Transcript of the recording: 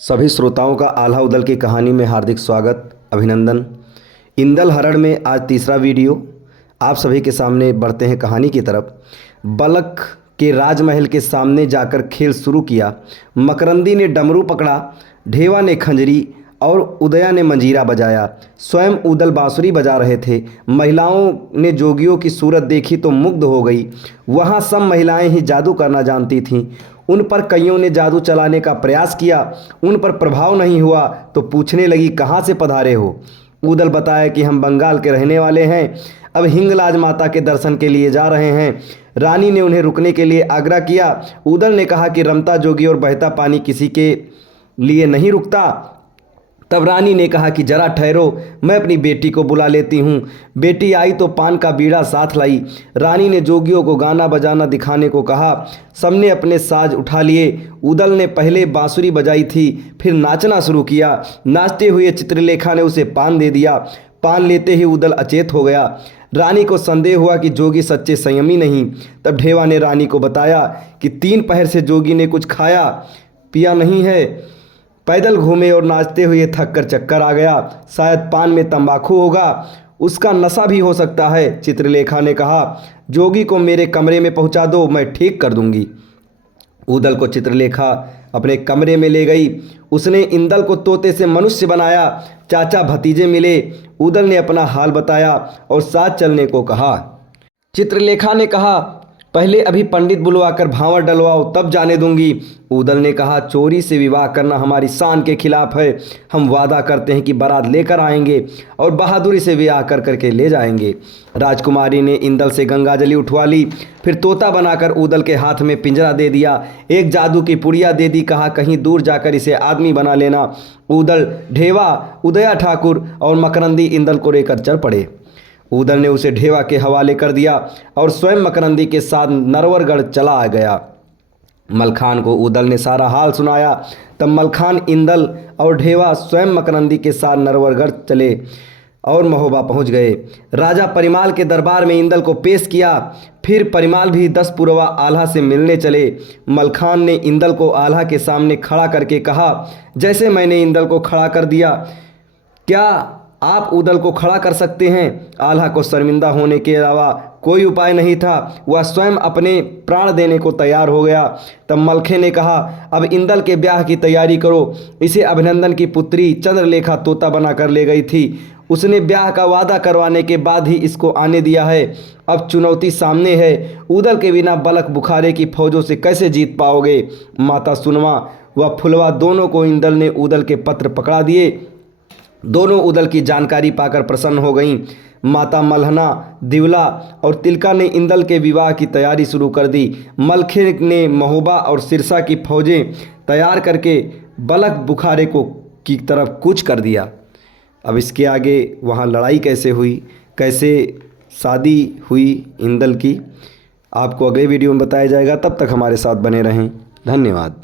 सभी श्रोताओं का आल्हा उदल की कहानी में हार्दिक स्वागत अभिनंदन। इंदल हरण में आज तीसरा वीडियो आप सभी के सामने बढ़ते हैं कहानी की तरफ। बलक के राजमहल के सामने जाकर खेल शुरू किया। मकरंदी ने डमरू पकड़ा, ढेवा ने खंजरी और उदया ने मंजीरा बजाया। स्वयं उदल बांसुरी बजा रहे थे। महिलाओं ने जोगियों की सूरत देखी तो मुग्ध हो गई। वहाँ सब महिलाएं ही जादू करना जानती थीं। उन पर कईयों ने जादू चलाने का प्रयास किया, उन पर प्रभाव नहीं हुआ तो पूछने लगी, कहाँ से पधारे हो? उदल बताया कि हम बंगाल के रहने वाले हैं, अब हिंगलाज माता के दर्शन के लिए जा रहे हैं। रानी ने उन्हें रुकने के लिए आग्रह किया। उदल ने कहा कि रमता जोगी और बहता पानी किसी के लिए नहीं रुकता। तब रानी ने कहा कि जरा ठहरो, मैं अपनी बेटी को बुला लेती हूँ। बेटी आई तो पान का बीड़ा साथ लाई। रानी ने जोगियों को गाना बजाना दिखाने को कहा। सबने अपने साज उठा लिए। उदल ने पहले बांसुरी बजाई थी, फिर नाचना शुरू किया। नाचते हुए चित्रलेखा ने उसे पान दे दिया। पान लेते ही उदल अचेत हो गया। रानी को संदेह हुआ कि जोगी सच्चे संयमी नहीं। तब ढेवा ने रानी को बताया कि 3 पहर से जोगी ने कुछ खाया पिया नहीं है। पैदल घूमे और नाचते हुए थक कर चक्कर आ गया। शायद पान में तंबाकू होगा, उसका नशा भी हो सकता है। चित्रलेखा ने कहा, जोगी को मेरे कमरे में पहुंचा दो, मैं ठीक कर दूंगी। उदल को चित्रलेखा अपने कमरे में ले गई। उसने इंदल को तोते से मनुष्य बनाया। चाचा भतीजे मिले। उदल ने अपना हाल बताया और साथ चलने को कहा। चित्रलेखा ने कहा, पहले अभी पंडित बुलवाकर भांवर डलवाओ, तब जाने दूंगी। उदल ने कहा, चोरी से विवाह करना हमारी शान के खिलाफ है। हम वादा करते हैं कि बारात लेकर आएंगे और बहादुरी से विवाह कर करके ले जाएंगे। राजकुमारी ने इंदल से गंगाजली उठवा ली, फिर तोता बनाकर उदल के हाथ में पिंजरा दे दिया। एक जादू की पुड़िया दे दी, कहा कहीं दूर जाकर इसे आदमी बना लेना। उदल, ढेवा, उदया ठाकुर और मकरंदी इंदल को लेकर चल पड़े। उदल ने उसे ढेवा के हवाले कर दिया और स्वयं मकरंदी के साथ नरवरगढ़ चला गया। मलखान को उदल ने सारा हाल सुनाया। तब मलखान, इंदल और ढेवा स्वयं मकरंदी के साथ नरवरगढ़ चले और महोबा पहुंच गए। राजा परिमाल के दरबार में इंदल को पेश किया। फिर परिमाल भी 10 पुरवा आल्हा से मिलने चले। मलखान ने इंदल को आल्हा के सामने खड़ा करके कहा, जैसे मैंने इंदल को खड़ा कर दिया, क्या आप उदल को खड़ा कर सकते हैं? आल्हा को शर्मिंदा होने के अलावा कोई उपाय नहीं था। वह स्वयं अपने प्राण देने को तैयार हो गया। तब मलखे ने कहा, अब इंदल के ब्याह की तैयारी करो। इसे अभिनंदन की पुत्री चंद्रलेखा तोता बनाकर ले गई थी। उसने ब्याह का वादा करवाने के बाद ही इसको आने दिया है। अब चुनौती सामने है। उदल के बिना बलक बुखारे की फौजों से कैसे जीत पाओगे? माता सुनवा व फुलवा दोनों को इंदल ने उदल के पत्र पकड़ा दिए। दोनों उदल की जानकारी पाकर प्रसन्न हो गईं। माता मल्हना, दिवला और तिलका ने इंदल के विवाह की तैयारी शुरू कर दी। मलखे ने महोबा और सिरसा की फौजें तैयार करके बलक बुखारे को की तरफ कूच कर दिया। अब इसके आगे वहाँ लड़ाई कैसे हुई, कैसे शादी हुई इंदल की, आपको अगले वीडियो में बताया जाएगा। तब तक हमारे साथ बने रहें। धन्यवाद।